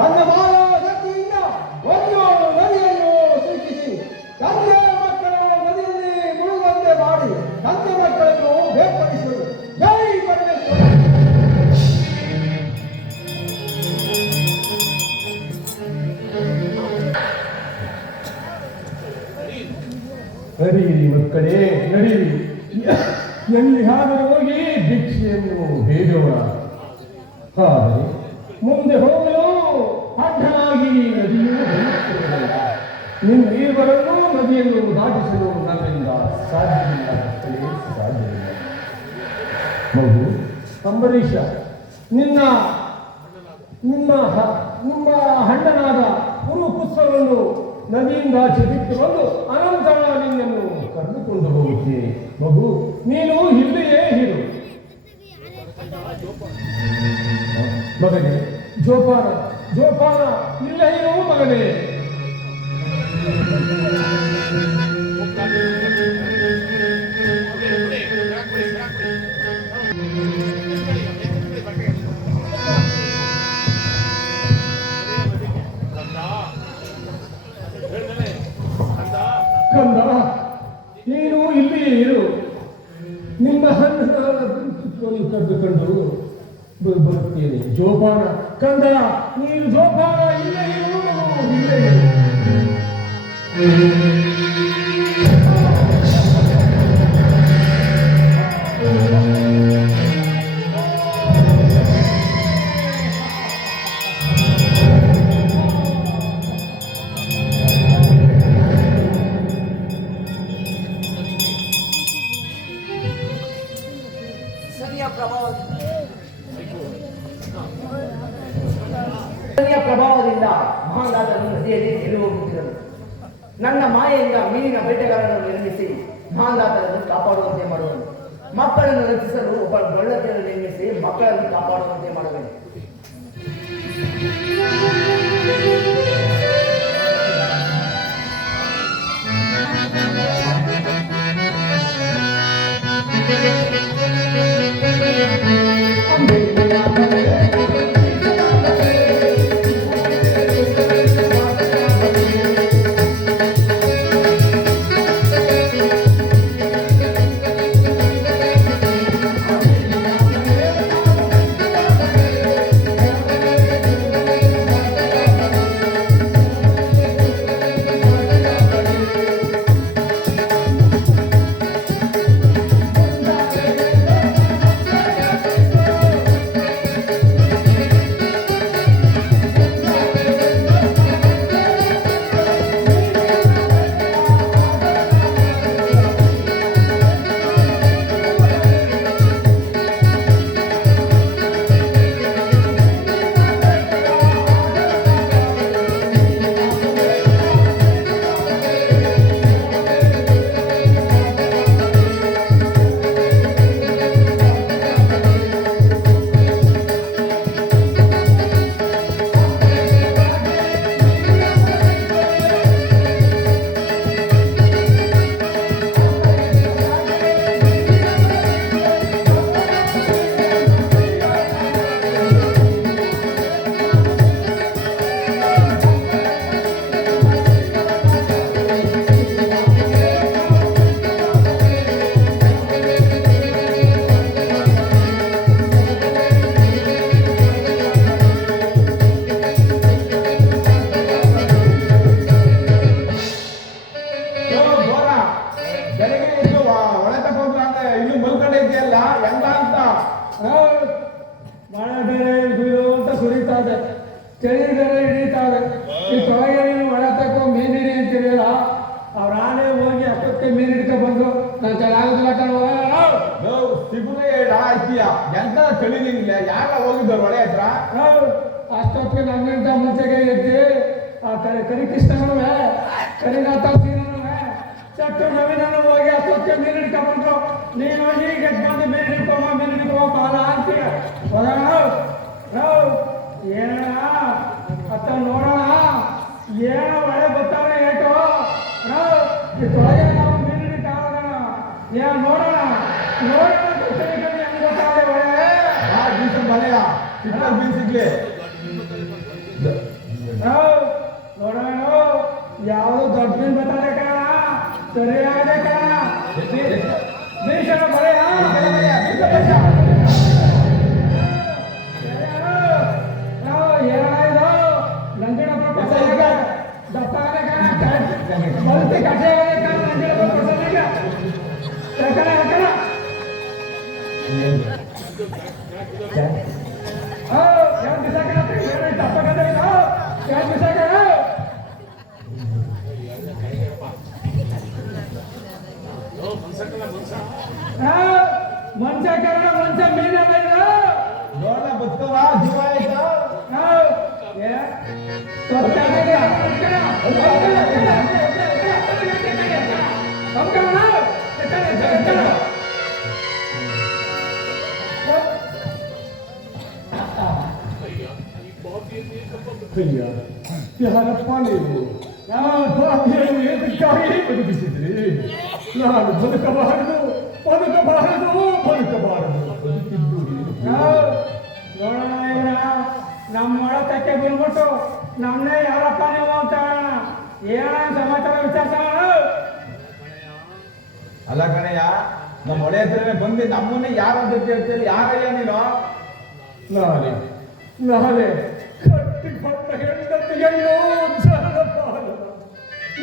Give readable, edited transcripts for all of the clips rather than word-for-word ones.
ತನ್ನ ಮಾಯಾಶಕ್ತಿಯಿಂದ ಒಂದು ನದಿಯನ್ನು ಸೃಷ್ಟಿಸಿ ತಂದೆ ಮಕ್ಕಳು ನದಿಯಲ್ಲಿ ಮುಳುಗುವಂತೆ ಮಾಡಿ ತಂದೆ ಮಕ್ಕಳನ್ನು ಬೇರ್ಪಡಿಸುವುದು. ಜೈ ಪರಮೇಶ್ವರ. ನಡೀರಿ ಮಕ್ಕಳೇ, ನಡೀರಿ. ಎಲ್ಲಿಯಾದರೂ ಹೋಗಿ ಭಿಕ್ಷೆಯನ್ನು ಬೇಡೋಣ. ಆದರೆ ಮುಂದೆ ಹೋಗಲು ಅಡ್ಡನಾಗಿ ನದಿಯೂ ಬರುತ್ತಿರಲಿಲ್ಲ. ನಿಮ್ಮಿಬ್ಬರನ್ನೂ ನದಿಯನ್ನು ದಾಟಿಸಲು ನನ್ನಿಂದ ಸಾಧ್ಯವಿಲ್ಲ ಮಕ್ಕಳೇ, ಸಾಧ್ಯವಿಲ್ಲ. ಮಗು ಅಂಬರೀಷ, ನಿಮ್ಮ ಹಣ್ಣನಾದ ಕುರು ಪುಸ್ತಕವನ್ನು ನದಿಯಿಂದ ಬಿಟ್ಟು ಬಂದು ಅನಂತರ ನಿನ್ನನ್ನು ಕರೆದುಕೊಂಡು ಹೋಗುತ್ತೇನೆ. ಮಗು, ನೀನು ಇಲ್ಲಿಯೇ ಇರು. ಮಗನೇ, ಜೋಪಾನ ಜೋಪಾನ, ಇಲ್ಲೇ ಇರು ಮಗನೇ. ಕಂದ, ನೀನು ಇಲ್ಲಿಯೇ ಇರು. ನಿಮ್ಮ ಹಣ್ಣಾದ ಪುತ್ರವನ್ನು ಕರೆದುಕೊಂಡು ಬರುತ್ತೇನೆ. ಜೋಪಾನ ಕಂದ, ನೀನು ಜೋಪಾನ, ಇಲ್ಲೇ ಇರು, ಇಲ್ಲೇ ಇರು. ಪ್ರಭಾವದಿಂದ ಮಹಾದಾತನು ನದಿಯಲ್ಲಿ ಎಲ್ಲಿ ಹೋಗುತ್ತಿದ್ದನು. ನನ್ನ ಮಾಯೆಯಿಂದ ಮೀನಿನ ಬೇಟೆಗಾರರನ್ನು ನಿರ್ಮಿಸಿ ಮಹಾದಾತನನ್ನು ಕಾಪಾಡುವಂತೆ ಮಾಡುವನು. ಮಕ್ಕಳನ್ನು ರಕ್ಷಿಸಲು ಒಬ್ಬ ಗಳ್ಳತೆಯನ್ನು ನಿರ್ಮಿಸಿ ಮಕ್ಕಳನ್ನು ಕಾಪಾಡುವಂತೆ ಮಾಡುವನು. ಚಳಿಗಾಲ ಹಿಡಿತಾರೆ. ಈ ತೊಳಗೆ ಒಳ ತಕ್ಕೋ ಮೀನು ಹಿಡಿ ಅಂತೀರಲ್ಲ, ಅವ್ರ ಆನೆ ಹೋಗಿ ಅಷ್ಟೊತ್ತೆ ಮೀನು ಹಿಡ್ಕೊ ಬಂದು ನಾನು ಚೆನ್ನಾಗುದಿಲ್ಲ ಸಿಗುದೇ ಆಯ್ತೀಯ ಎಂತ ಚಳಿಲಿಲ್ಲ ಯಾರ ಹೋಗಿದ್ದವ್ರು ಒಳೆ ಹತ್ರ. ಅಷ್ಟೊತ್ತಿಗೆ ನನ್ನಿಂದ ಮುಂಚೆಗೆ ಎತ್ತಿ ಆ ಕರಿಕೃಷ್ಣನೂ ಕರಿನಾಥ ಸೀನೂ ಚಟ್ಟು ನವೀನೂ ಹೋಗಿ ಅಷ್ಟೊತ್ತಿಗೆ ಮೀನು ಹಿಡ್ಕೊ ಬಂದ್ರು. ನೀನು ಈಗ ಬಂದು ಮೀನು ಹಿಡ್ಕೊ ಪಾಲ ಅಂತೀಯ. ಏನಣ್ಣ ಅತ್ತ ನೋಡೋಣ, ಏನೋ ಒಳ್ಳೆ ಗೊತ್ತಾಗ ಏಟು ತೊಳಗೆ ನಾವು ಮೀನು ಹಿಡಿತಾಗೋಣ. ನೋಡೋಣ ನೋಡೋಣ ಹೆಂಗ್ ಗೊತ್ತಾಗ ಒಳ್ಳೆ ಮಳೆಯ ಸಿಗ್ಲಿ ನೋಡೋಣ ಯಾವುದು ದೊಡ್ಡ ಮೀನು ಬರ್ತದೆ ಕಣ ಸರಿಯಾದ ಕಣ ಭೀಷಣ ಬರೆಯ ಏನಾಯ್ತು ನಂಜನಪ್ಪ ದಪ್ಪ ಬಲ್ತಿ ಕಟ್ಟೆ ನಂಜನಪ್ಪ ಮಂಚ ಕರಣ ಮಂಚ ಮೀನ ನೋಡ ಬದುಕವ ಜೀವ ಆಯ್ತಾ ಯಾರಪ್ಪ ನೀವು ಏತಕ್ಕಾಗಿ ಬದುಕಿಸಿದ್ರಿ ನಾನು ಬದುಕಬಾರದು ಬದುಕಬಾರದು ಬದುಕಬಾರದು ನೋಡೋಣ ನಮ್ಮ ಒಳತಕ್ಕೆ ಬಂದ್ಬಿಟ್ಟು ನಮ್ಮನ್ನೇ ಯಾರಪ್ಪ ನೀವು ಅಂತ ಏನ ಸಮಾಚಾರ ವಿಚಾರಿಸೋಣ ಅಲ್ಲ ಕಣಯ್ಯ ನಮ್ಮ ಒಡೆ ಹತ್ರನೇ ಬಂದು ನಮ್ಮನ್ನೇ ಯಾರಂತ ಕೇಳ್ತೀರಿ ಯಾರಯ್ಯ ನೀನು ನಾಳೆ ಕಟ್ಟಿಕೊಂಡ ಹೆಂಡತಿಯನ್ನು ಜನಪಾಲು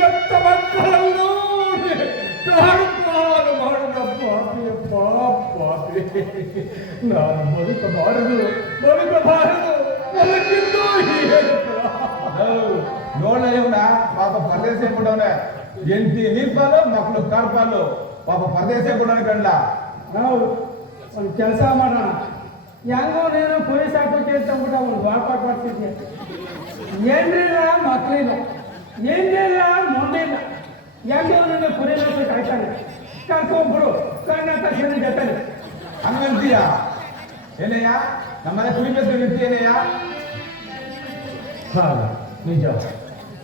ಎತ್ತ ಮಕ್ಕಳನ್ನು ಪಾಲು ಮಾಡಿದ ಪಾಪಿಯಪ್ಪ ಪಾಪಿ ನಾನು ಬದುಕಬಾರದು ಬದುಕಿದ್ದು ನೋಡ ಇವನ ಪಾಪ ಪರದೇಶ ಬಿಡವನೆ ಎಂಟಿ ನೀರ್ ಪಾಲು ಮಕ್ಕಳು ಕಾರ್ ಪಾಲು ಪಾಪ ಪರದೇಶ ಬಿಡೋಣ ಕಂಡ ನಾವು ಒಂದು ಕೆಲಸ ಮಾಡೋಣ ಹೆಂಗೋ ನೀನು ಕುರಿ ಸಾಕೋಕೆ ಅಂತಂದ್ಬಿಟ್ಟು ಅವ್ನು ವಾಪಾಟ್ ಮಾಡ್ತಿದ್ಯ ಏನ್ರಿಲ್ಲ ಮಕ್ಕಳಿಲ್ಲ ಏನಿಲ್ಲ ಮುಂದಿಲ್ಲ ಹೆಂಗೋ ನೀನು ಕುರಿ ನೋಡ್ಬೇಕು ಕಾಯ್ತಾನೆ ಕರ್ಕೊಂಡ್ಬಿಡು ಕಣ್ಣಂತ ಸೇರಿ ಜೊತೆನೆ ಹಂಗಂತೀಯ ಏನಯ್ಯ ನಮ್ಮನೆ ಕುಡಿಬೇಕು ನಿಂತೀಯನಯ್ಯ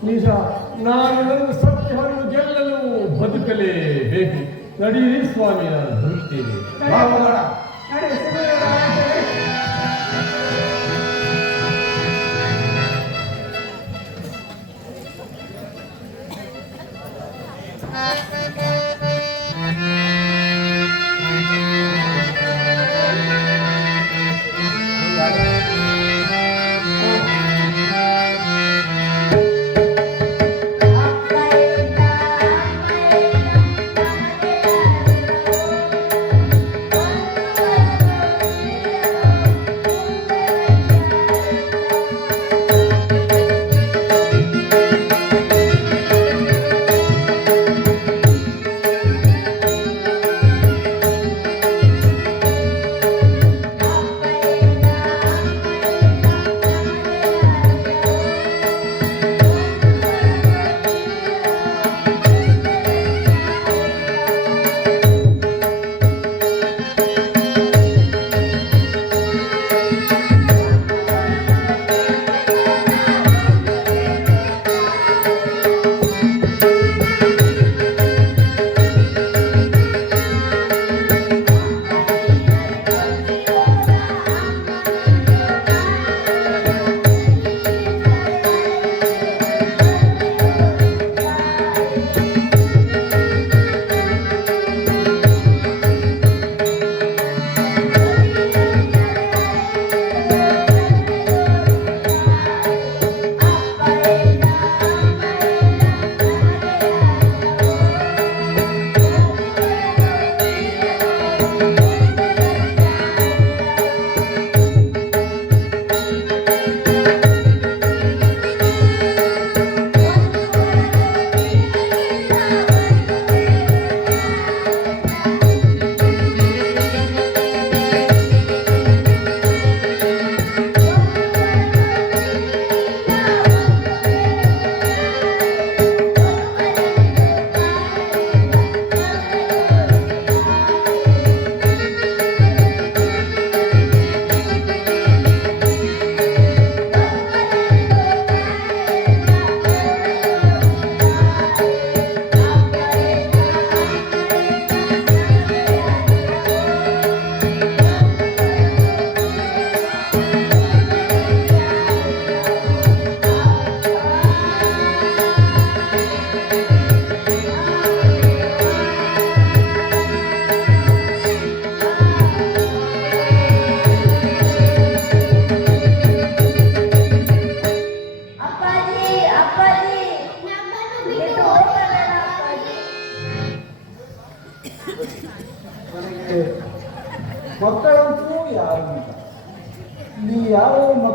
ನಿಜ ನಾನು ನನ್ನ ಸತ್ಯವನ್ನು ಗೆಲ್ಲಲು ಬದುಕಲೇಬೇಕು ನಡೀರಿ ಸ್ವಾಮಿ ನಾನು ಬದುಕ್ತೇನೆ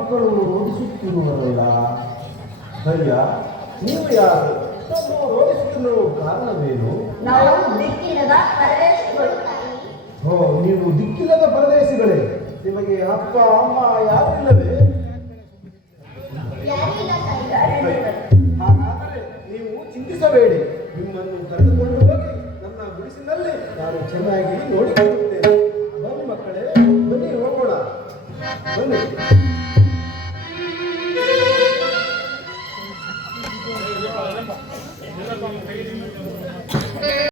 ಮಕ್ಕಳು ರೋಧಿಸುತ್ತಿರುವರಲ್ಲ. ಅಯ್ಯ, ನೀವು ಯಾರು? ತಮ್ಮ ರೋಧಿಸುತ್ತಿರುವ ಕಾರಣವೇನು? ನಾವು ದಿಕ್ಕಿಲ್ಲದ ಪರದೇಶಿಗಳು. ಓ, ನೀವು ದಿಕ್ಕಿಲ್ಲದ ಪರದೇಶಿಗಳೇ. ನಿಮಗೆ ಅಪ್ಪ ಅಮ್ಮ ಯಾರು ಇಲ್ಲವೇ? ಯಾರಿಲ್ಲ ತಾಯಿ. ಹಾಗಾದರೆ ನೀವು ಚಿಂತಿಸಬೇಡಿ. ನಿಮ್ಮನ್ನು ಕರೆದುಕೊಂಡು ಹೋಗಿ ನನ್ನ ಗುಡಿಸಿನಲ್ಲಿ ನಾನು ಚೆನ್ನಾಗಿ ನೋಡಿಕೊಳ್ಳುತ್ತೇನೆ. ಬನ್ನಿ ಮಕ್ಕಳೇ, ಬನ್ನಿ ಹೋಗೋಣ. ಬನ್ನಿ.